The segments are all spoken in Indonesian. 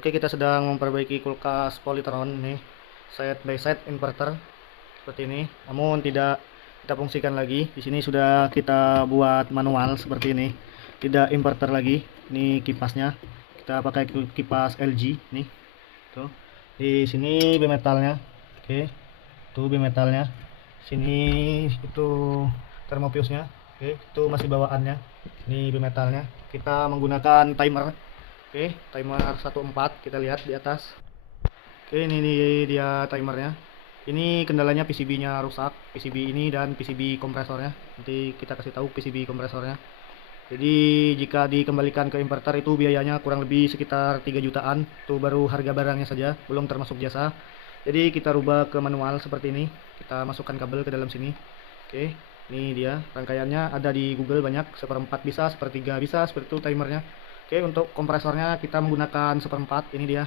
Oke, kita sedang memperbaiki kulkas Polytron nih, side by side inverter seperti ini. Namun tidak kita fungsikan lagi. Di sini sudah kita buat manual seperti ini. Tidak inverter lagi. Ini kipasnya. Kita pakai kipas LG nih. Tuh. Di sini bimetalnya. Oke. Tuh bimetalnya. Sini itu termofuse-nya. Oke, itu masih bawaannya. Ini bimetalnya. Kita menggunakan timer. Oke, timer 14 kita lihat di atas. Oke, ini dia timernya. Ini kendalanya PCB-nya rusak, PCB ini dan PCB kompresornya. Nanti kita kasih tahu PCB kompresornya. Jadi jika dikembalikan ke inverter itu biayanya kurang lebih sekitar 3 jutaan. Itu baru harga barangnya saja, belum termasuk jasa. Jadi kita rubah ke manual seperti ini. Kita masukkan kabel ke dalam sini. Oke, ini dia rangkaiannya, ada di Google banyak, seperempat bisa, sepertiga bisa, seperti itu timernya. Oke, untuk kompresornya kita menggunakan seperempat, ini dia.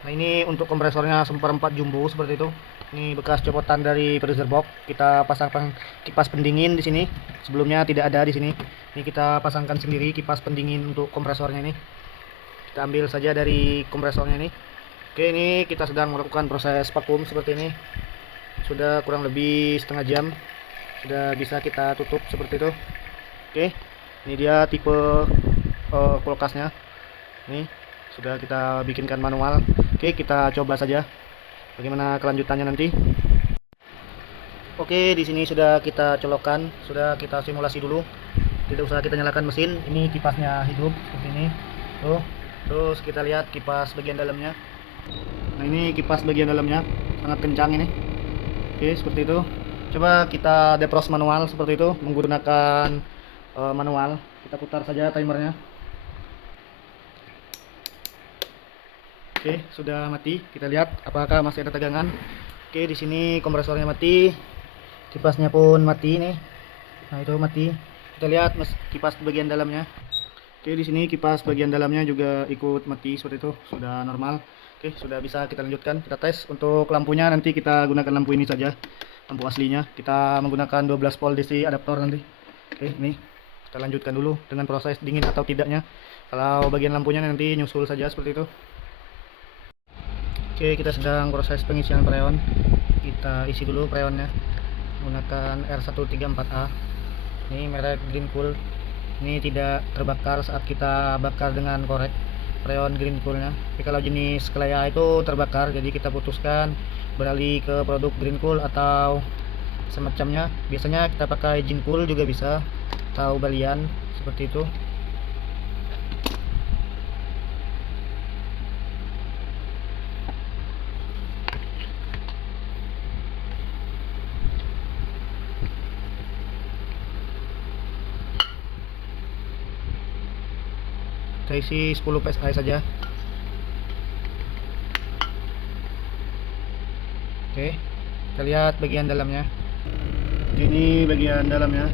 Nah, ini untuk kompresornya seperempat jumbo seperti itu. Ini bekas copotan dari freezer box. Kita pasangkan kipas pendingin di sini. Sebelumnya tidak ada di sini. Ini kita pasangkan sendiri kipas pendingin untuk kompresornya ini. Kita ambil saja dari kompresornya ini. Oke, ini kita sedang melakukan proses vakum seperti ini. Sudah kurang lebih setengah jam. Sudah bisa kita tutup seperti itu. Oke, ini dia tipe kulkasnya. Ini sudah kita bikinkan manual. Oke, kita coba saja bagaimana kelanjutannya nanti. Oke, di sini sudah kita colokkan, sudah kita simulasi dulu. Tidak usah kita nyalakan mesin. Ini kipasnya hidup seperti ini. Tuh. Terus kita lihat kipas bagian dalamnya. Nah, ini kipas bagian dalamnya sangat kencang ini. Oke, seperti itu. Coba kita defrost manual seperti itu menggunakan manual. Kita putar saja timernya. Oke, sudah mati. Kita lihat apakah masih ada tegangan. Oke, di sini kompresornya mati. Kipasnya pun mati nih. Nah, itu mati. Kita lihat kipas bagian dalamnya. Oke, di sini kipas bagian dalamnya juga ikut mati seperti itu. Sudah normal. Oke, sudah bisa kita lanjutkan. Kita tes untuk lampunya, nanti kita gunakan lampu ini saja. Lampu aslinya. Kita menggunakan 12 volt DC adaptor nanti. Oke, ini kita lanjutkan dulu dengan proses dingin atau tidaknya. Kalau bagian lampunya nanti nyusul saja seperti itu. Oke, kita sedang proses pengisian freon. Kita isi dulu freonnya menggunakan R134A. Ini merek Greencool. Ini tidak terbakar saat kita bakar dengan korek freon Greencoolnya. Tapi kalau jenis Klea itu terbakar, jadi kita putuskan beralih ke produk Greencool atau semacamnya. Biasanya kita pakai Jincool juga bisa, atau Balian seperti itu. Kita isi 10 psi saja. Oke, kita lihat bagian dalamnya. Ini bagian dalamnya.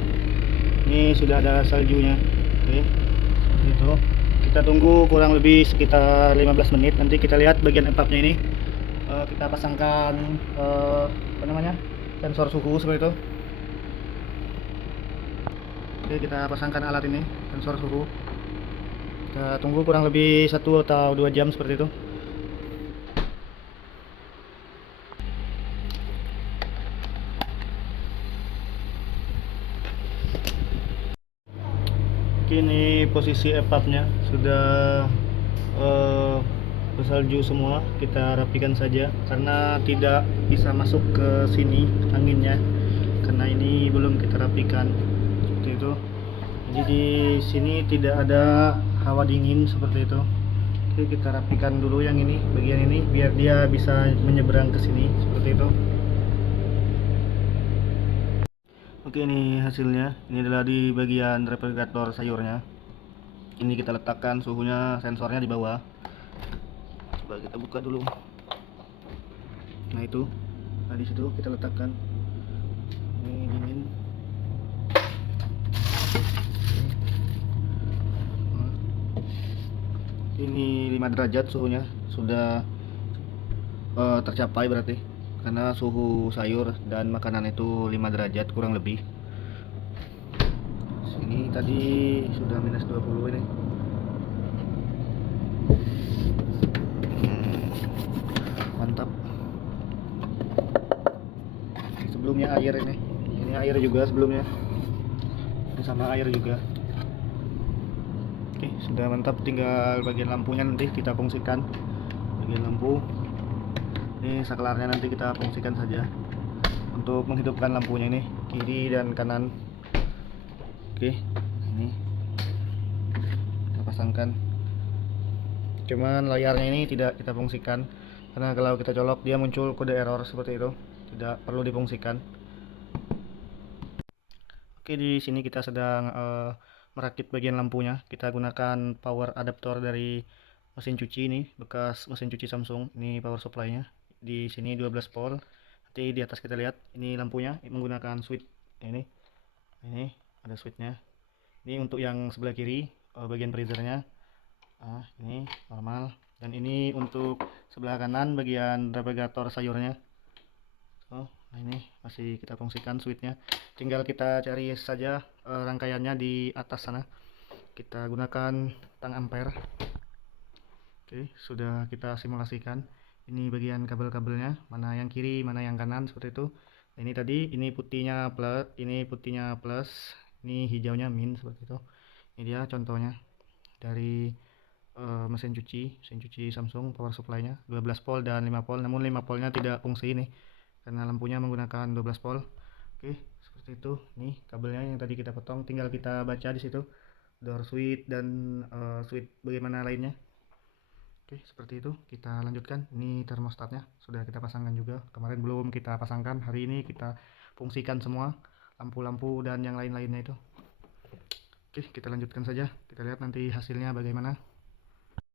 Ini sudah ada saljunya. Oke, seperti itu. Kita tunggu kurang lebih sekitar 15 menit. Nanti kita lihat bagian empapnya ini. Kita pasangkan apa namanya, sensor suhu seperti itu. Oke, kita pasangkan alat ini, sensor suhu. Kita tunggu kurang lebih 1 atau 2 jam seperti itu. Kini posisi empapnya sudah bersalju semua. Kita rapikan saja karena tidak bisa masuk ke sini anginnya, karena ini belum kita rapikan seperti itu. Jadi di sini tidak ada hawa dingin seperti itu. Oke, kita rapikan dulu yang ini, bagian ini, biar dia bisa menyeberang ke sini seperti itu. Oke, ini hasilnya. Ini adalah di bagian refrigerator sayurnya. Ini kita letakkan suhunya, sensornya di bawah. Coba kita buka dulu. Nah, itu. Nah, di situ kita letakkan. Ini dingin. Ini 5 derajat suhunya sudah tercapai berarti, karena suhu sayur dan makanan itu 5 derajat kurang lebih. Sini tadi sudah minus 20 ini. sebelumnya air ini air juga sebelumnya, ini sama air juga. Oke, sudah mantap, tinggal bagian lampunya nanti kita fungsikan. Bagian lampu ini saklarnya nanti kita fungsikan saja untuk menghidupkan lampunya ini kiri dan kanan. Oke, ini kita pasangkan, cuman layarnya ini tidak kita fungsikan karena kalau kita colok dia muncul kode error seperti itu, tidak perlu difungsikan. Oke, di sini kita sedang merakit bagian lampunya. Kita gunakan power adaptor dari mesin cuci ini, bekas mesin cuci Samsung. Ini power supply-nya. Di sini 12 volt. Nanti di atas kita lihat ini lampunya menggunakan switch ini. Ini ada switchnya. Ini untuk yang sebelah kiri bagian freezernya. Ini normal, dan ini untuk sebelah kanan bagian propagator sayurnya. Nah ini masih kita fungsikan switchnya, tinggal kita cari saja rangkaiannya di atas sana. Kita gunakan tang ampere. Oke, sudah kita simulasikan. Ini bagian kabel-kabelnya, mana yang kiri mana yang kanan seperti itu. Ini tadi, ini putihnya plus, ini hijaunya min, seperti itu. Ini dia contohnya dari mesin cuci Samsung, power supply-nya 12 volt dan 5 volt, namun 5 voltnya tidak fungsi ini karena lampunya menggunakan 12 volt. Oke, seperti itu. Nih kabelnya yang tadi kita potong, tinggal kita baca di situ door switch dan switch bagaimana lainnya. Oke, seperti itu. Kita lanjutkan. Ini termostatnya sudah kita pasangkan juga, kemarin belum kita pasangkan, hari ini kita fungsikan semua lampu-lampu dan yang lain-lainnya itu. Oke, kita lanjutkan saja, kita lihat nanti hasilnya bagaimana.